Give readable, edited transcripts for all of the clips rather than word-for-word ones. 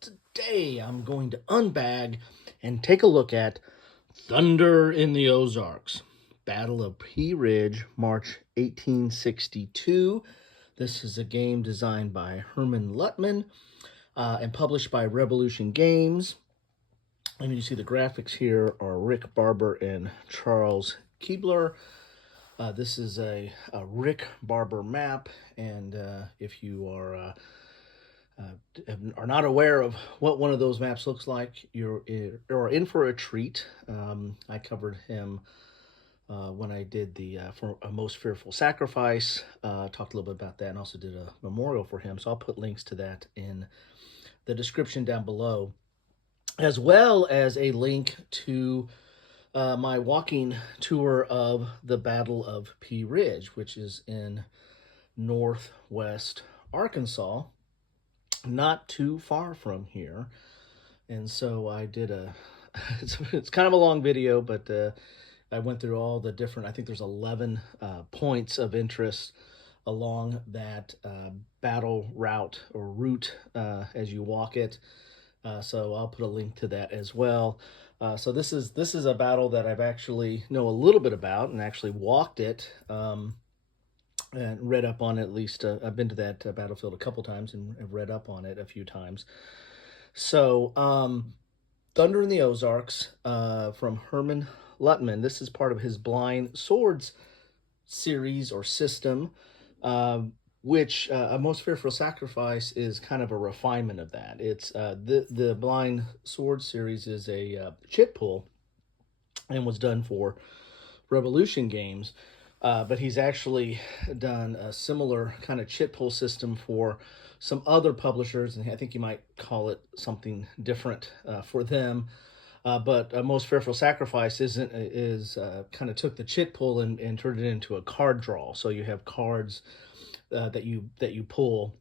Today I'm going to unbag and take a look at Thunder in the Ozarks, Battle of Pea Ridge, March 1862. This is a game designed by Herman Luttman and published by Revolution Games. And you see the graphics here are Rick Barber and Charles Keebler. This is a Rick Barber map, and if you are not aware of what one of those maps looks like, you're in for a treat. I covered him when I did the for a Most Fearful Sacrifice. Talked a little bit about that, and also did a memorial for him. So I'll put links to that in the description down below, as well as a link to my walking tour of the Battle of Pea Ridge, which is in northwest Arkansas, not too far from here. And so I did it's kind of a long video, but I went through all the different, I think there's 11 points of interest along that battle route or route as you walk it. So I'll put a link to that as well. So this is a battle that I've actually know a little bit about and actually walked it and read up on it. At least I've been to that battlefield a couple times and have read up on it a few times. So Thunder in the Ozarks from Herman Luttman. This is part of his Blind Swords series or system, which A Most Fearful Sacrifice is kind of a refinement of that. It's the Blind Sword series is a chit pull and was done for Revolution Games, but he's actually done a similar kind of chit pull system for some other publishers, and I think you might call it something different for them. But A Most Fearful Sacrifice kind of took the chit pull and turned it into a card draw. So you have cards that you pull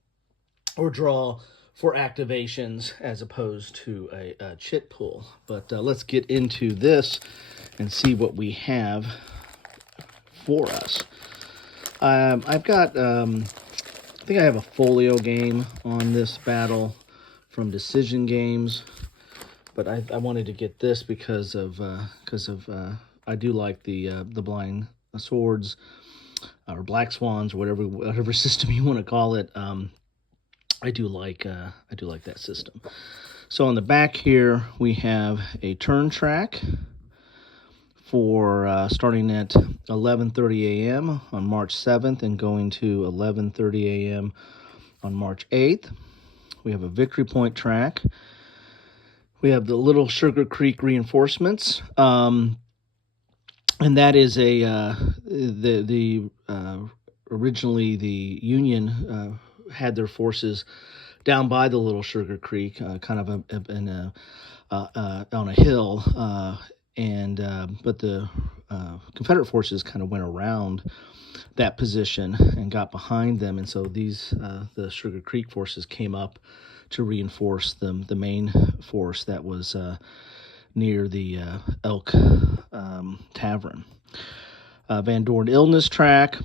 or draw for activations as opposed to a chit pull. But let's get into this and see what we have for us. I've got I think I have a folio game on this battle from Decision Games, but I wanted to get this because of I do like the Blind Swords or Black Swans or whatever system you want to call it. I do like that system. So on the back here we have a turn track for starting at 11:30 a.m. on March 7th and going to 11:30 a.m. on March 8th. We have a victory point track. We have the Little Sugar Creek reinforcements, and that is originally the Union had their forces down by the Little Sugar Creek, kind of on a hill, but the Confederate forces kind of went around that position and got behind them, and so the Sugar Creek forces came up to reinforce the main force that was near the Elk Tavern. Van Dorn Illness track,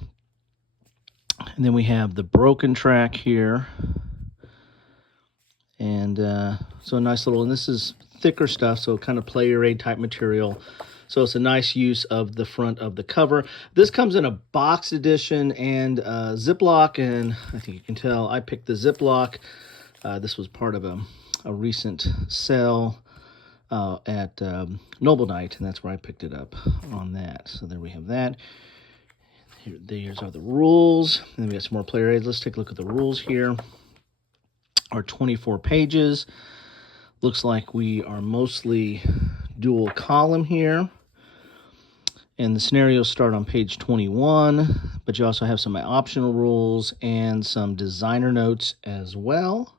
and then we have the Broken track here, and so a nice little, and this is thicker stuff, so kind of player aid type material. So it's a nice use of the front of the cover. This comes in a boxed edition and Ziploc, and I think you can tell I picked the Ziploc. This was part of a recent sale at Noble Night, and that's where I picked it up on that. So there we have that. Here's are the rules. And we got some more player aids. Let's take a look at the rules here. Are 24 pages. Looks like we are mostly dual column here. And the scenarios start on page 21, but you also have some optional rules and some designer notes as well.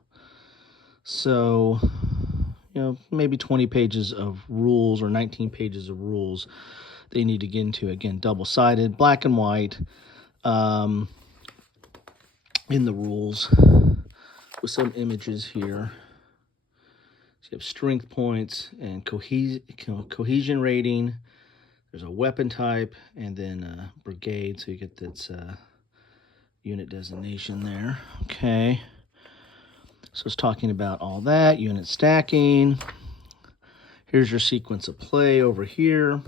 So, maybe 20 pages of rules or 19 pages of rules they need to get into. Again, double-sided, black and white in the rules with some images here. So you have strength points and cohesion rating. There's a weapon type and then brigade, so you get that unit designation there. Okay. So it's talking about all that, unit stacking. Here's your sequence of play over here.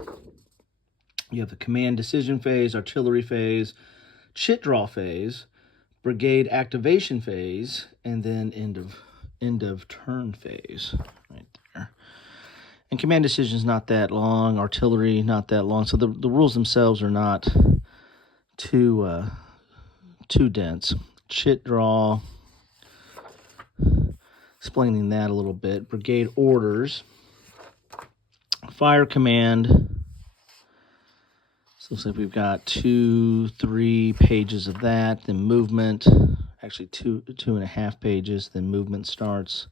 You have the command decision phase, artillery phase, chit draw phase, brigade activation phase, and then end of turn phase right there. And command decision is not that long, artillery not that long, so the rules themselves are not too dense. Chit draw, explaining that a little bit. Brigade orders, fire command. So looks like we've got 2-3 pages of that. Then movement, actually 2.5 pages. Then movement starts.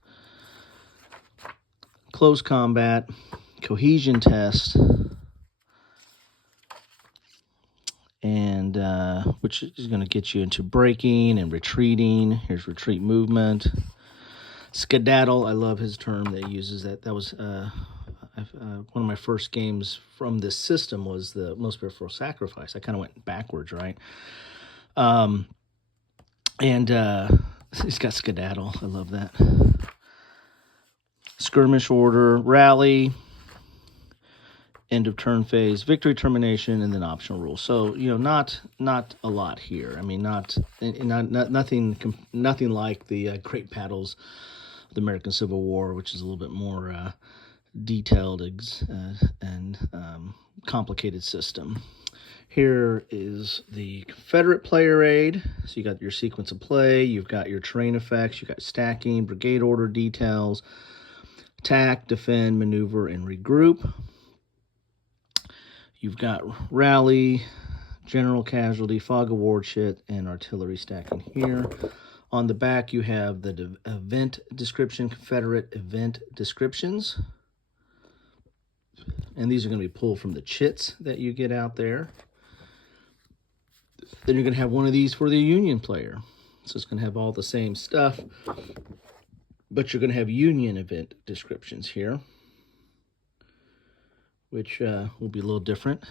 Close combat, cohesion test, and which is going to get you into breaking and retreating. Here's retreat movement. Skedaddle, I love his term that he uses. That was one of my first games from this system was the Most Fearful Sacrifice. I kind of went backwards, right? And he's got skedaddle. I love that. Skirmish order, rally, end of turn phase, victory termination, and then optional rules. So not a lot here. I mean, nothing like the Great Battles of the American Civil War, which is a little bit more detailed and complicated system. Here is the Confederate player aid. So you got your sequence of play, you've got your terrain effects, you've got stacking, brigade order details, attack, defend, maneuver, and regroup. You've got rally, general casualty, fog of war shit, and artillery stacking here. On the back, you have the event description, Confederate event descriptions. And these are going to be pulled from the chits that you get out there. Then you're going to have one of these for the Union player. So it's going to have all the same stuff, but you're going to have Union event descriptions here, which will be a little different.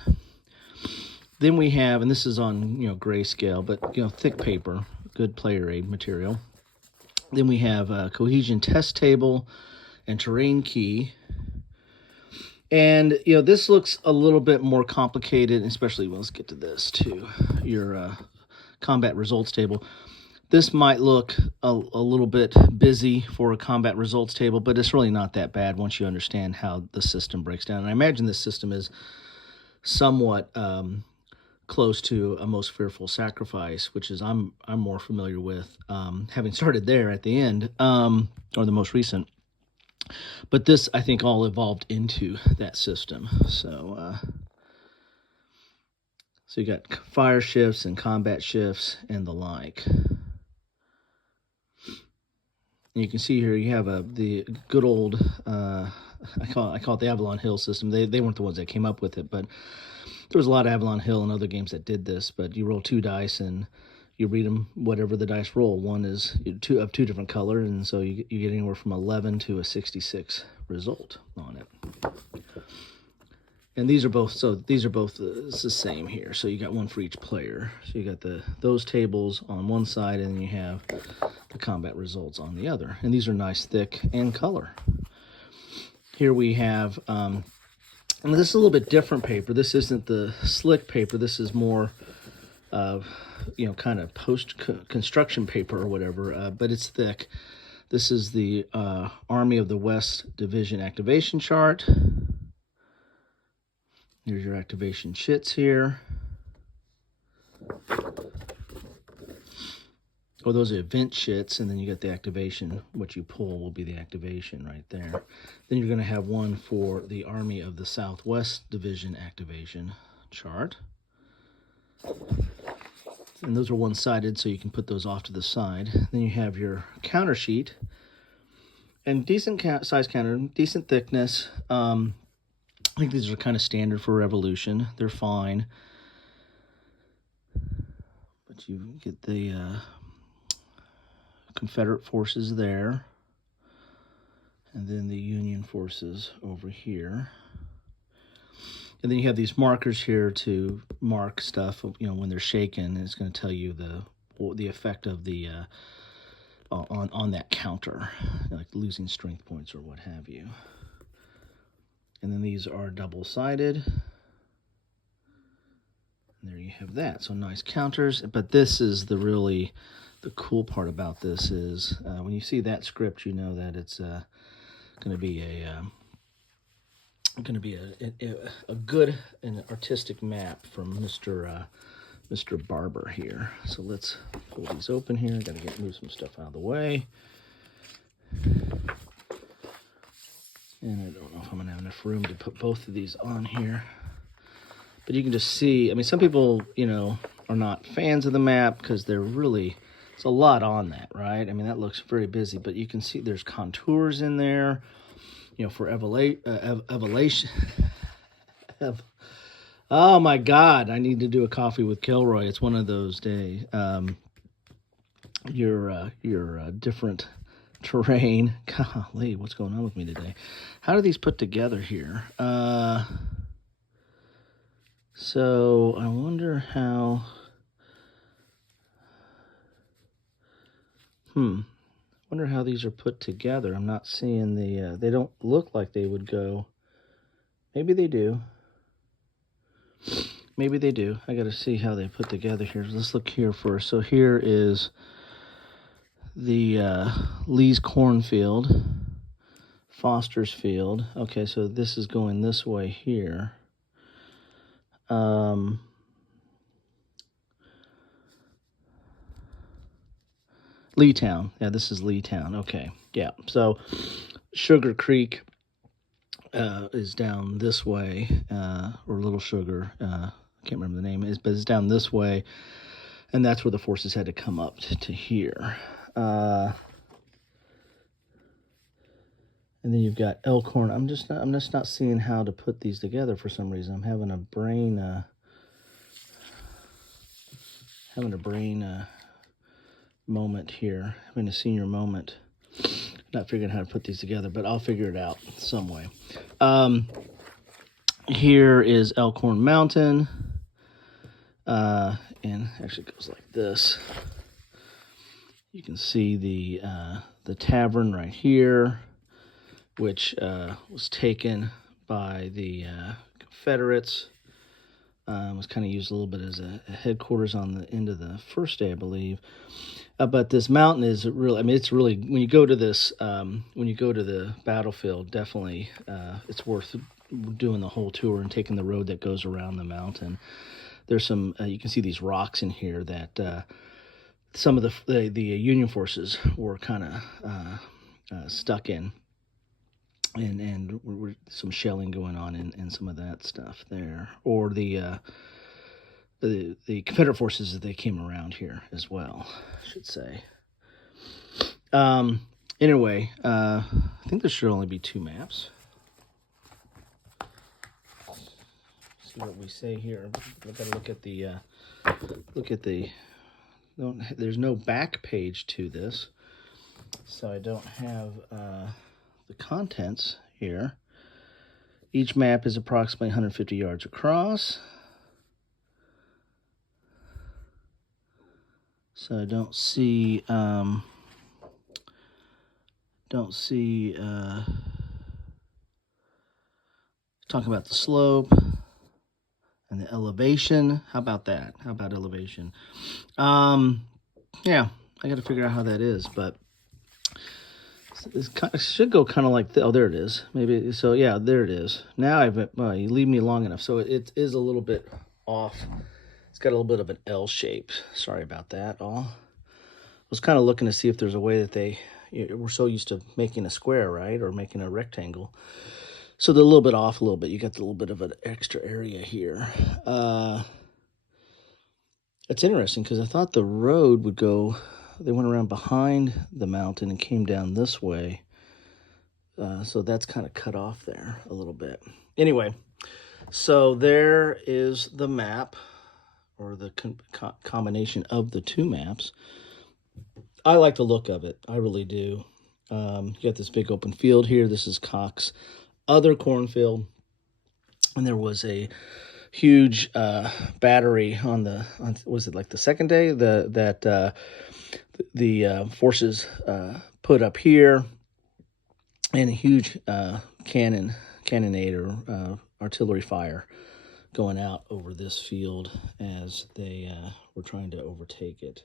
Then we have, and this is on grayscale, but thick paper, good player aid material. Then we have a cohesion test table and terrain key. And this looks a little bit more complicated, especially let's get to this too. Your combat results table. This might look a little bit busy for a combat results table, but it's really not that bad once you understand how the system breaks down. And I imagine this system is somewhat close to a Most Fearful Sacrifice, which is I'm more familiar with, having started there at the end, or the most recent. But this, I think, all evolved into that system. So you got fire shifts and combat shifts and the like. You can see here you have the good old I call it the Avalon Hill system. They weren't the ones that came up with it, but there was a lot of Avalon Hill and other games that did this. But you roll 2 dice and you read them whatever the dice roll. One is two different colors, and so you get anywhere from 11 to a 66 result on it. And these are both it's the same here. So you got one for each player. So you got those tables on one side, and then you have the combat results on the other. And these are nice, thick, and color. Here we have, and this is a little bit different paper. This isn't the slick paper. This is more, kind of post-construction paper or whatever, but it's thick. This is the Army of the West Division activation chart. Here's your activation chits here. Oh, those are event chits, and then you got the activation. What you pull will be the activation right there. Then you're going to have one for the Army of the Southwest Division activation chart. And those are one-sided, so you can put those off to the side. Then you have your counter sheet. And decent size counter, decent thickness. I think these are kind of standard for Revolution. They're fine. But you get the Confederate forces there. And then the Union forces over here. And then you have these markers here to mark stuff, when they're shaken. And it's going to tell you the effect of the on that counter, like losing strength points or what have you. And then these are double-sided. There you have that. So nice counters. But this is the cool part about this is when you see that script, you know that it's going to be a good and artistic map from Mr. Barber here. So let's pull these open here. Got to move some stuff out of the way. And I don't know if I'm going to have enough room to put both of these on here. But you can just see, I mean, some people, are not fans of the map because it's a lot on that, right? I mean, that looks very busy, but you can see there's contours in there, for evolution. Oh my God, I need to do a coffee with Kilroy. It's one of those days. Your different terrain. Golly, what's going on with me today? How do these put together here? So I wonder how. Wonder how these are put together. I'm not seeing they don't look like they would go. Maybe they do. Maybe they do. I got to see how they put together here. Let's look here first. So here is the Lee's cornfield, Foster's field. Okay, so this is going this way here. Leetown. Yeah, this is Leetown. Okay, yeah. So Sugar Creek is down this way, or Little Sugar. I can't remember the name, but it's down this way, and that's where the forces had to come up to here. And then you've got Elkhorn. I'm just not seeing how to put these together for some reason. I'm having a brain moment here, having a senior moment, not figuring out how to put these together, but I'll figure it out some way. Here is Elkhorn Mountain, and actually it goes like this. You can see the tavern right here, which was taken by the Confederates. Was kind of used a little bit as a headquarters on the end of the first day, I believe. But this mountain is really, I mean, it's really, when you go to the battlefield, definitely it's worth doing the whole tour and taking the road that goes around the mountain. There's some, you can see these rocks in here that some of the Union forces were kind of stuck in. And we're some shelling going on and some of that stuff there, or the Confederate forces as they came around here as well, I should say. Anyway, I think there should only be 2 maps. See what we say here. I've got to look at the. There's no back page to this, so I don't have the contents here. Each map is approximately 150 yards across. So I don't see talking about the slope and the elevation. How about that? How about elevation? Yeah, I got to figure out how that is, but it should go kind of like, oh, there it is. Maybe, so yeah, there it is. Now you leave me long enough. So it is a little bit off. It's got a little bit of an L shape. Sorry about that all. I was kind of looking to see if there's a way that we're so used to making a square, right? Or making a rectangle. So they're a little bit off a little bit. You got a little bit of an extra area here. It's interesting because I thought the road would go, they went around behind the mountain and came down this way. So that's kind of cut off there a little bit. Anyway, so there is the map, or the combination of the 2 maps. I like the look of it. I really do. You got this big open field here. This is Cox's other cornfield. And there was a huge battery on was it like the second day that the forces put up here, and a huge cannonade or artillery fire going out over this field as they were trying to overtake it.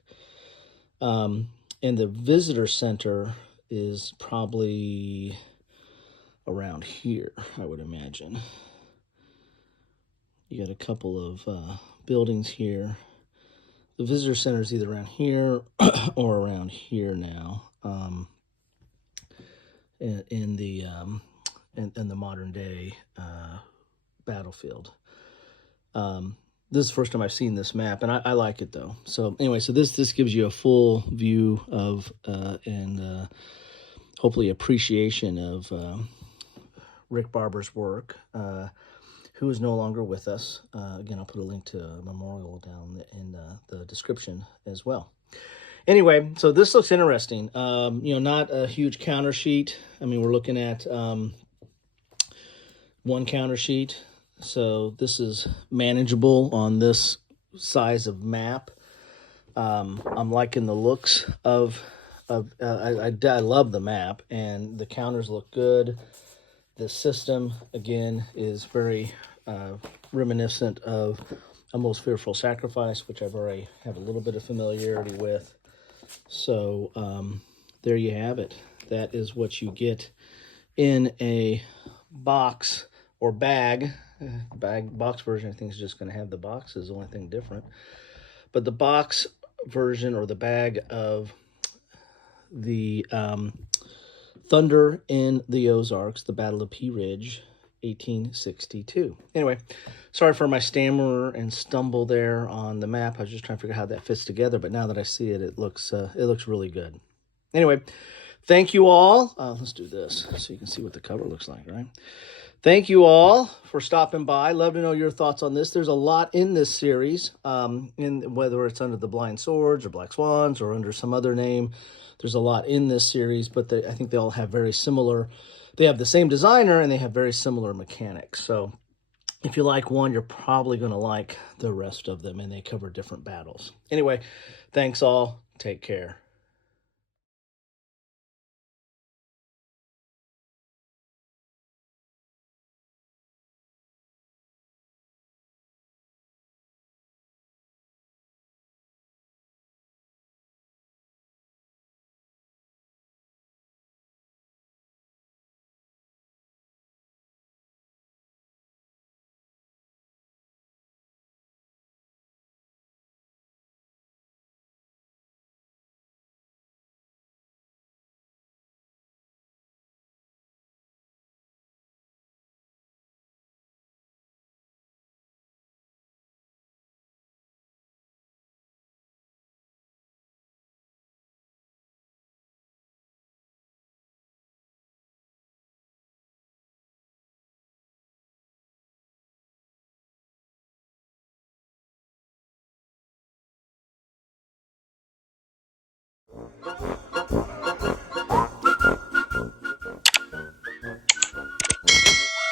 And the visitor center is probably around here, I would imagine. You got a couple of buildings here. The visitor center is either around here or around here now, in the modern day battlefield. This is the first time I've seen this map, and I like it though. So anyway, so this gives you a full view of and hopefully appreciation of Rick Barber's work, who is no longer with us. Again, I'll put a link to a memorial down in the description as well. Anyway, so this looks interesting. Not a huge counter sheet. I mean, we're looking at one counter sheet. So this is manageable on this size of map. I'm liking the looks of I love the map, and the counters look good. The system, again, is very reminiscent of A Most Fearful Sacrifice, which I've already have a little bit of familiarity with. So there you have it. That is what you get in a box or bag. Box version, I think, is just going to have the box is the only thing different. But the box version or the bag of the Thunder in the Ozarks, the Battle of Pea Ridge, 1862. Anyway, sorry for my stammer and stumble there on the map. I was just trying to figure out how that fits together, but now that I see it, it looks really good. Anyway, thank you all. Let's do this so you can see what the cover looks like, right? Thank you all for stopping by. Love to know your thoughts on this. There's a lot in this series, in whether it's under the Blind Swords or Black Swans or under some other name. There's a lot in this series, but I think they all have very similar. They have the same designer and they have very similar mechanics. So if you like one, you're probably going to like the rest of them, and they cover different battles. Anyway, thanks all. Take care.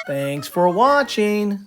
Thanks for watching.